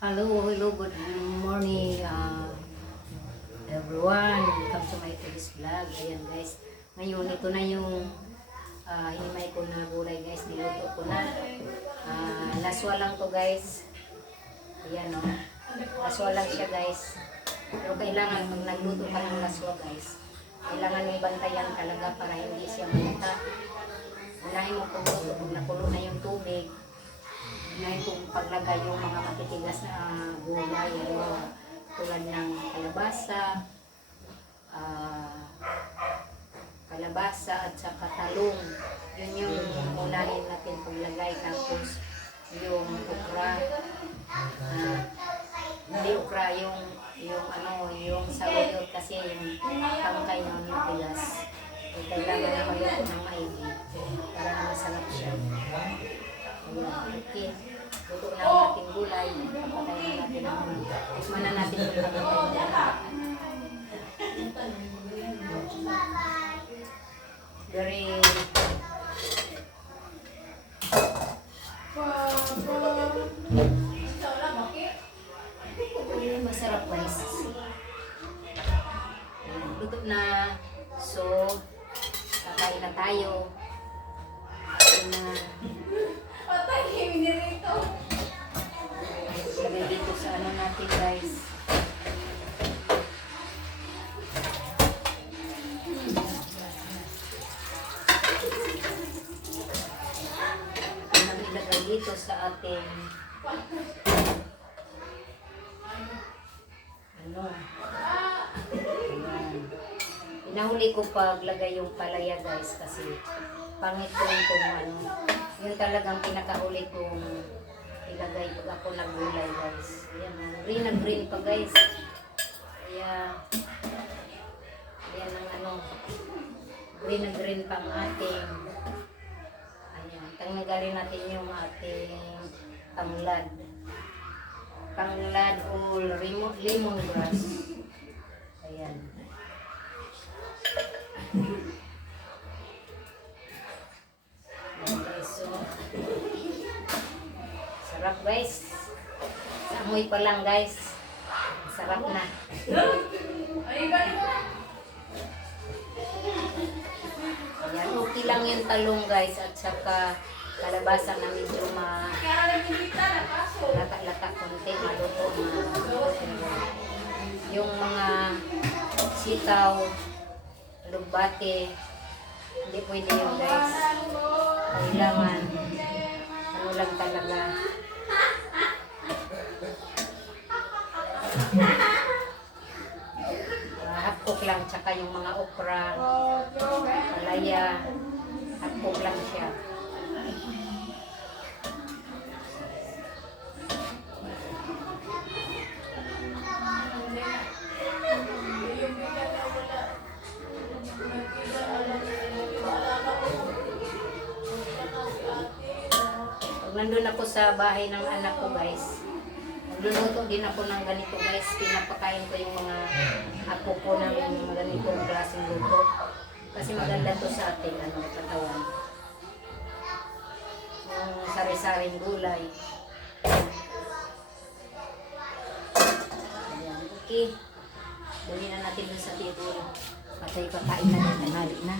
Hello, good morning everyone. Welcome to my today's vlog. Ayan guys, ngayon ito na yung hinimay ko na gulay guys, niluto ko na. Laswa lang to guys. Ayan o, laswa lang siya guys. Pero kailangan pag nagluto ka ng laswa guys, kailangan may bantayan talaga para hindi siya malata. Unahin mo kumulo, kung nakulo na yung tubig. Ngayon kung paglagay yung mga matitigas na gulay, tulad ng kalabasa at saka talong. Yun yung unahin natin paglagay. Tapos yung okra, hindi okra, yung saluyot kasi yung tangkay ng matigas. Kailangan na maluto ng maigi para masarap siya. Okay. Luto na ang ating gulay. Papatayin natin ang tikman na natin yung very masarap guys. Luto na. So, kakain na tayo. Lagay dito sa ano natin guys. Ilagay dito sa ating pinahuli ko paglagay yung palaya guys kasi pangit ko rin kung yun talagang pinakaulit kong ilagay pag ako naggulay guys. Ayan, green na green pa guys. Ayan ang green na green pa ang ating. Ayan, tanggalin natin yung ating tanglad o lemongrass. Ayan. Sarap guys. Sa amoy pa lang guys. Sarap na. Ayan, okay lang yung talong guys at saka kalabasa na medyo lata-lata konti, maluto. Yung mga sitaw, lugbate, hindi pwede yun guys. Kailangan lang talaga. Hapkok lang, tsaka yung mga okra, palaya, hapkok lang siya. Nandun ako sa bahay ng anak ko guys. Nagluluto din ako ng ganito guys. Pinapakain ko yung mga apo ko ng ganitong klaseng luto. Kasi maganda to sa ating katawan. Yung sari-saring gulay. Ayan, okay. Dali na natin dun sa table. Patay kakain na din. Nanali na.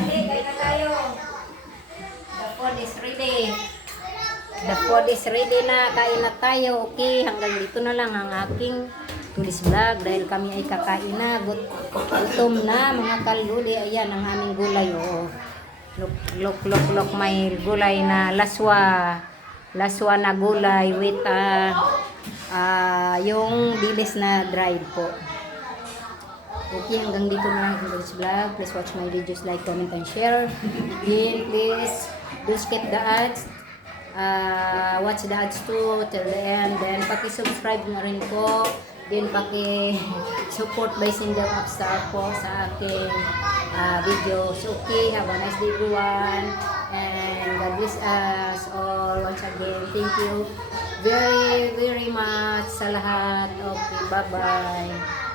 Okay, kain na tayo. The food is ready. The food is ready na. Kain na tayo. Okay, hanggang dito na lang ang aking tulis vlog. Dahil kami ay kakain na. Gutom na mga kaluli. Ayan ang aming gulay. Oh. Look. May gulay na laswa. Laswa na gulay with yung dilis na dried po. Okay, hanggang dito na lang ang tulis vlog. Please watch my videos, like, comment, and share. Again, please don't skip the ads. Watch the ads too till the end. Then paki-subscribe na rin po. Then paki-support by single up star po sa aking videos. Okay, have a nice day everyone. And God bless us all once again. Thank you very much sa lahat. Okay, bye-bye.